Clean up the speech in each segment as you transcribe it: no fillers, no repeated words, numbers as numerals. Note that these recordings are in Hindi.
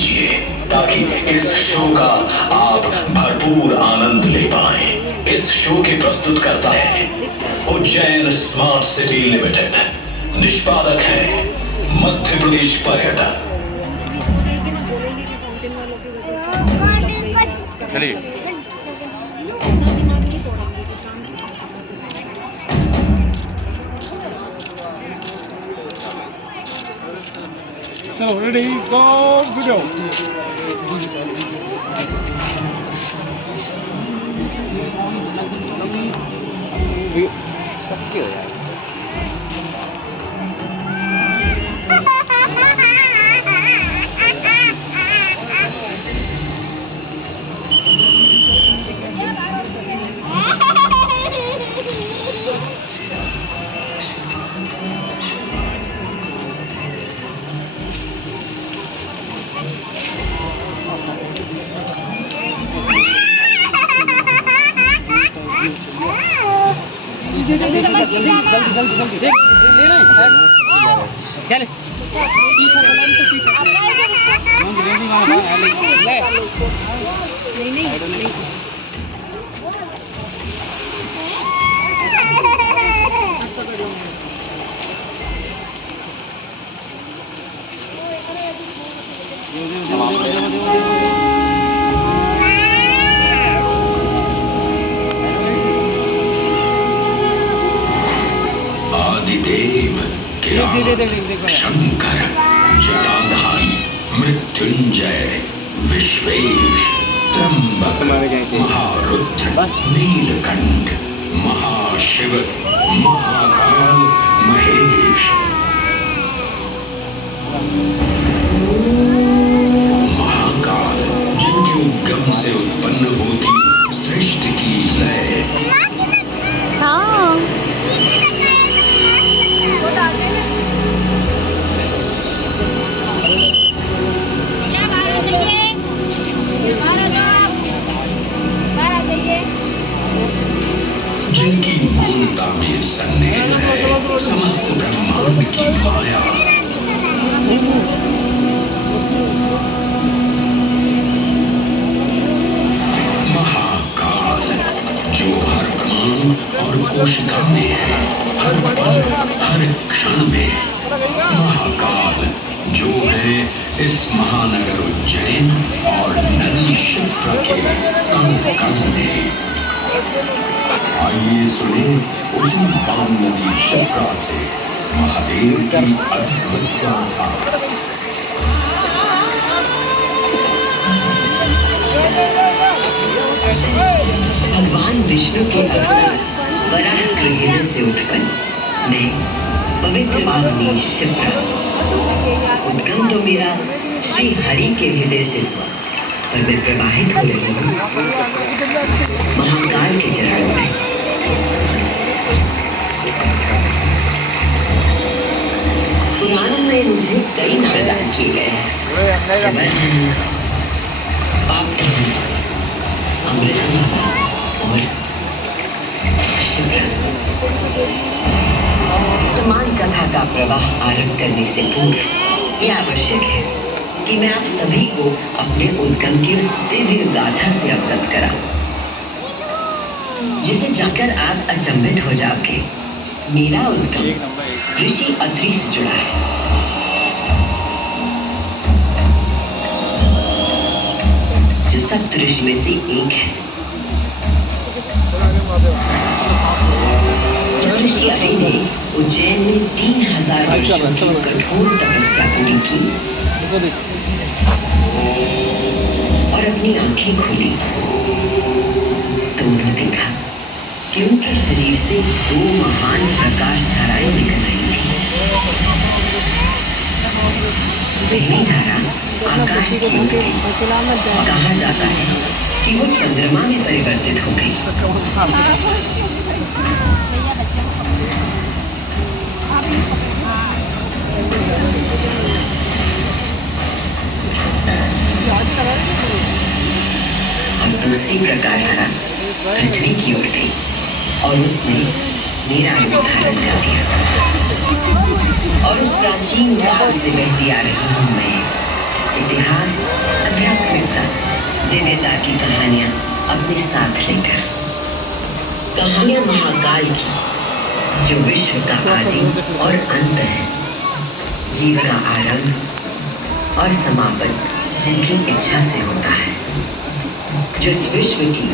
दीजिए ताकि इस शो का आप भरपूर आनंद ले पाएं। इस शो के प्रस्तुतकर्ता हैं उज्जैन स्मार्ट सिटी लिमिटेड, निष्पादक हैं मध्य प्रदेश पर्यटन। चलिए चलो रेडी गो वीडियो। सब क्यों यार जल्दी देख ले रहा है चल पीछे नहीं आदिदेव, शंकर, जटाधारी, मृत्युंजय, विश्वेश, त्र्यंबक, महारुद्र, नीलकंठ, महाशिव, महाकाल, महेश। महाकाल जिनके उद्गम से उत्पन्न होती सृष्टि की लय। जिनकी मूलता में सन्निहित है समस्त ब्रह्मांड की माया। महाकाल जो हर प्राण और कोशिका में है, हर पल हर क्षण में। महाकाल जो है इस महानगर उज्जैन और नदी शिप्रा के कण कण में। आइए सुने उसी पावन नदी शिप्रा से महादेव की अद्भुत गाथा। भगवान विष्णु के अवतार वराह गृह से उत्पन्न मैं पवित्र पावनी शिप्रा। उद्गम तो मेरा श्री हरि के हृदय से हुआ, पर मैं प्रवाहित हो रही हूँ महाकाल के चरणों में। पुराणों में मुझे कई वरदान किए गए हैं। जबरदस्त, पाप अमृत और शिप्रा। वर्तमान कथा का प्रवाह आरंभ करने से पूर्व यह आवश्यक है कि मैं आप सभी को अपने उद्गम की उस दिव्य गाथा से अवगत कराऊं, जिसे जाकर आप अचंभित हो जाओगे। मेरा उद्गम ऋषि अत्रि से जुड़ा है, जो सप्त ऋषि में से एक है। जब ऋषि अत्रि ने उज्जैन में 3000 वर्षों की कठोर तपस्या पूरी की और अपनी आंखें खोली, तो उन्होंने देखा कि उनके शरीर से 2 महान प्रकाश धाराएं निकल रही थी। पहली धारा आकाश की ओर गई। कहा जाता है कि वो चंद्रमा में परिवर्तित हो गई। और दूसरी प्रकाश धारा पृथ्वी की ओर गई और उसने मेरा रूप धारण कर दिया। और उस प्राचीन काल से बहती आ रही हूँ मैं, इतिहास, आध्यात्मिकता, दिव्यता की कहानियां अपने साथ लेकर। कहानियां महाकाल की, जो विश्व का आदि और अंत है, जीव का आरंभ और समापन जिनकी इच्छा से होता है, जो इस विश्व की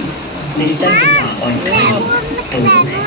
निस्तब्धता और ध्वनि दोनों है।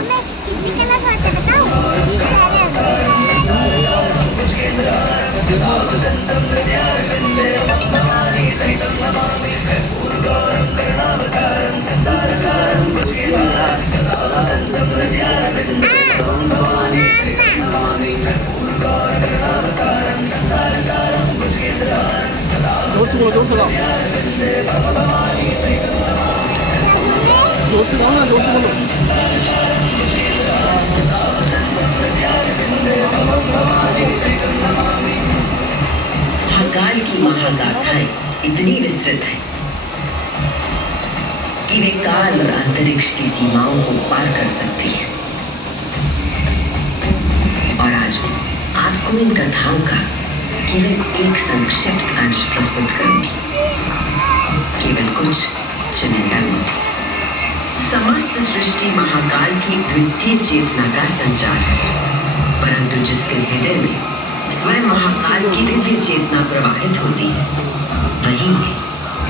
महाकाल की महागाथाएं इतनी विस्तृत है कि वे काल और अंतरिक्ष की सीमाओं को पार कर सकती है। और आज मैं आपको इन कथाओं का केवल एक संक्षिप्त अंश प्रस्तुत करूंगी, केवल कुछ चुनिंदा मोती। समस्त सृष्टि महाकाल की द्वितीय चेतना का संचार है, परंतु जिसके हृदय में स्वयं महाकाल की दिव्य चेतना प्रवाहित होती है, वही है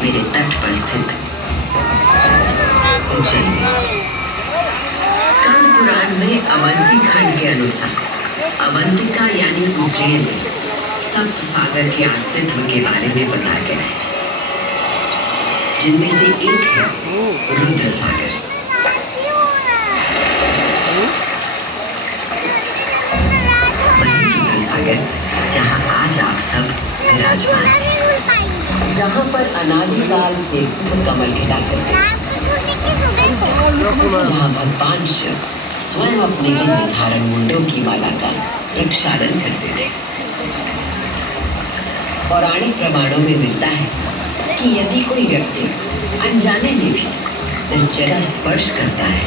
मेरे तट पर स्थित उज्जैन। स्कंद पुराण में अवंती खंड के अनुसार अवंतिका यानी उज्जैन में सप्त सागर के अस्तित्व के बारे में बताया गया है, जिनमें से एक है रुद्र सागर। वही रुद्र सागर जहाँ आज आप सब विराजमान हैं, जहाँ पर अनादिकाल से कमल खिला करते, जहाँ भगवान शिव स्वयं अपने गिर धारण मुंडों की माला का प्रक्षालन करते थे। पौराणिक प्रमाणों में मिलता है कि यदि कोई व्यक्ति अनजाने में भी इस जगह स्पर्श करता है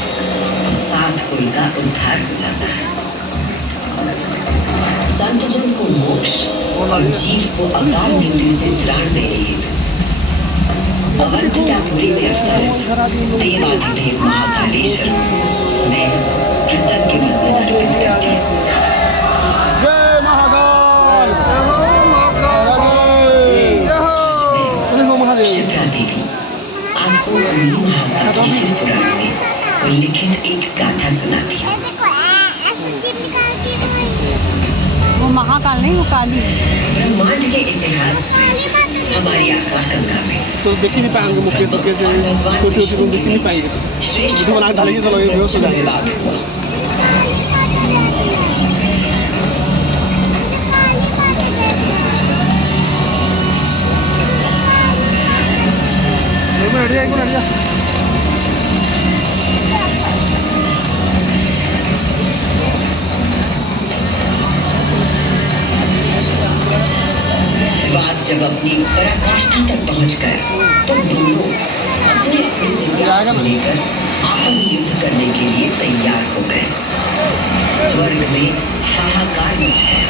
तो 7 कुल का उद्धार हो जाता है। संतजन को मोक्ष और जीव को अकाल मृत्यु से त्राण देने हेतु अवंतिकापुरी में अवतरित देवाधिदेव महाकालेश्वर में कृतज्ञ वंदन अर्पित करती है। शिप्रा देवी आपको महाकाल के शिव पुराण में उल्लिखित एक गाथा सुनाती है। वो महाकाल नहीं, वो काली। ब्रह्मांड के इतिहास में हमारी आकाशगंगा में तो देख ही नहीं पाएंगे, मुख्य से कैसे छोटी छोटी रूम देख ही नहीं पाएंगे। श्रेष्ठ जो बना डालेंगे तो लगेगा बेहोश हो जाएंगे। विवाद हुआ। विवाद जब अपनी पराकाष्ठा तक पहुंच गया तो दोनों अपने अपने दिव्यास्त्र लेकर आपन युद्ध करने के लिए तैयार हो गए। स्वर्ग में हाहाकार मच गया।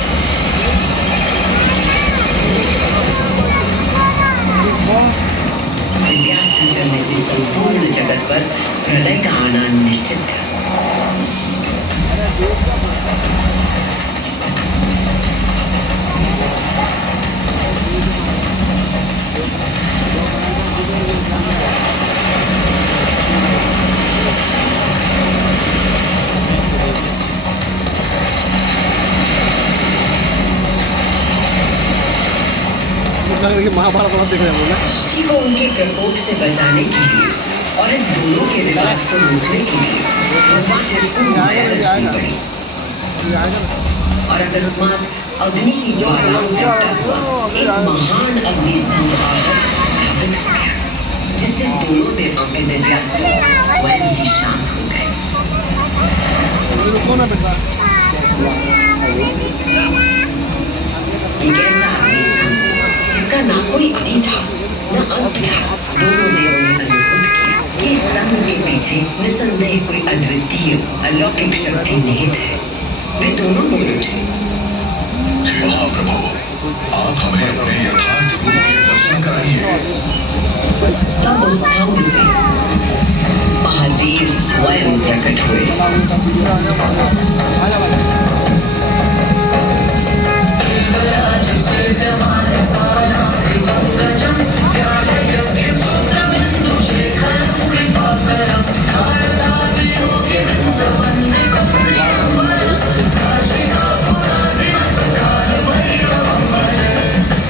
दिव्यास्त्र चलने से संपूर्ण जगत पर प्रलय का आना निश्चित था। महाभारत देख रहे हैं सृष्टि को उनके प्रकोप से बचाने के लिए और इन दोनों के विवाद को रोकने के लिए भगवान शिव को माया रचनी पड़ी और अकस्मात अग्नि की ज्वालाओं से उठा हुआ एक महान अग्निस्तंभ स्थापित हो गया, जिससे दोनों देवों के दिव्यास्त्र स्वयं ही शांत हो गए। एक ऐसा अग्निस्तंभ जिसका ना कोई आदि था न अंत था, दोनों देवों ने अनुभूत किया कि इस स्तंभ के पीछे निसंदेह कोई अद्वितीय अलौकिक शक्ति निहित है। वे दोनों बोल उठे, हे महाप्रभु, आप हमें अपने यथार्थ रूप के बताइए। तब उस स्तंभ से महादेव स्वयं प्रकट हुए।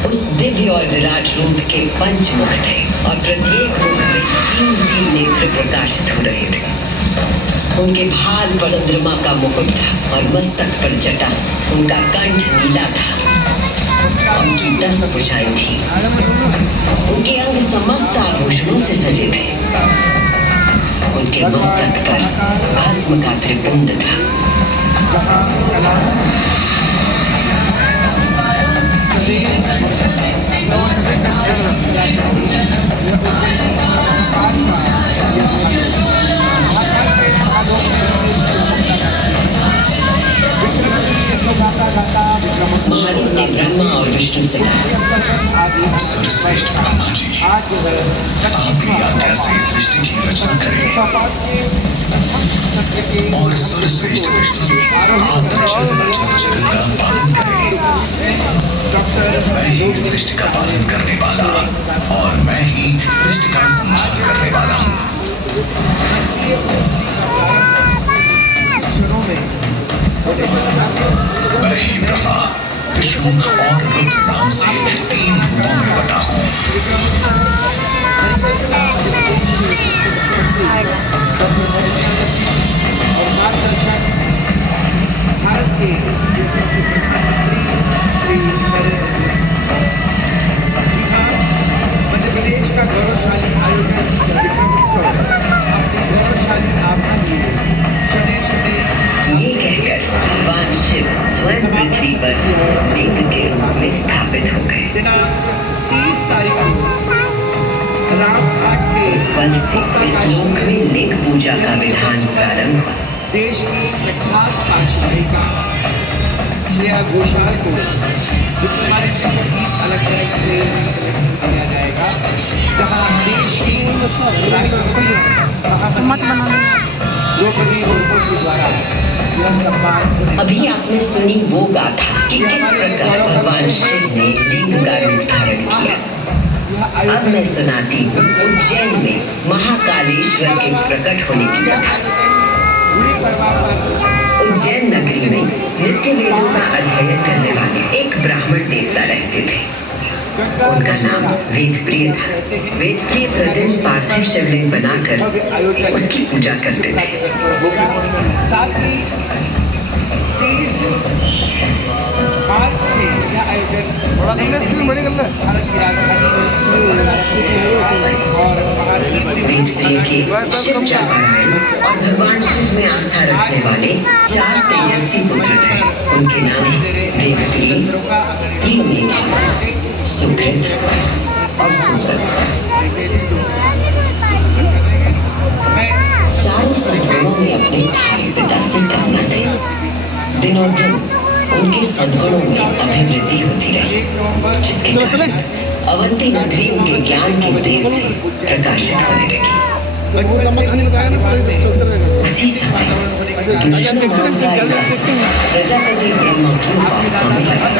उस दिव्य और विराट रूप के पंचमुख थे और प्रत्येक मुख में 3 नेत्र प्रकाशित हो रहे थे। उनके भाल पर चंद्रमा का मुकुट था और मस्तक पर जटा। उनका कंठ नीला था। उनकी 10 भुजाएं थी। उनके अंग समस्त आभूषणों से सजे थे। उनके मस्तक पर भस्म का त्रिपुंड था। महादेव ने ब्रह्मा और विष्णु से कहा, सर्वश्रेष्ठ ब्रह्मा जी, आपकी आज्ञा से सृष्टि की रचना करें और सर्वश्रेष्ठ विष्णु आप जगत का पालन करें। मैं ही सृष्टि का पालन करने वाला और मैं ही सृष्टि का संहार करने वाला हूँ। मैं ही ब्रह्मा, विष्णु और रुद्र नाम से 3 रूपों में बता हूँ। मध्य प्रदेश का गौरवशाली आयोजन ये कहकर भगवान शिव स्वयं पृथ्वी पर लिंग के रूप में स्थापित हो गए। 30 तारीख उस पल से इस लोक में लिंग पूजा का विधान प्रारंभ हुआ। देश की प्रख्यात आशिका श्रेया घोषाल को डिप्लोमेटिक गीत अलग तरह से दिया जाएगा, जहां देश की राष्ट्रपति द्रौपदी मुर्मू के द्वारा यह सम्मान। अभी आपने सुनी वो गाथा कि किस प्रकार भगवान शिव ने लिंग का रूप धारण किया। अब मैं सुनाती हूँ उज्जैन में महाकालेश्वर के प्रकट होने की कथा। उज्जैन नगरी में नित्य वेदों का अध्ययन करने वाले एक ब्राह्मण देवता रहते थे। उनका नाम वेदप्रिय था। वेदप्रिय प्रतिदिन पार्थिव शिवलिंग बनाकर उसकी पूजा करते थे। वेदप्रिय के शिव चौपारण और भगवान शिव में आस्था रखने वाले 4 तेजस्वी पुत्र थे। उनके नाम देवप्रिय, प्रियमेधी, सुकृत और सुव्रत। चारों सद्गुणों में अपने धारी पिता से कामना थी। दिनों दिन उनके सद्गुणों में अभिवृद्धि होती रही, जिसके कारण अवंती नगरी उनके ज्ञान के तेज से प्रकाशित होने लगी। उसी समय दूषण नाम का प्रजापति ब्रह्मा की उपासना में लगा।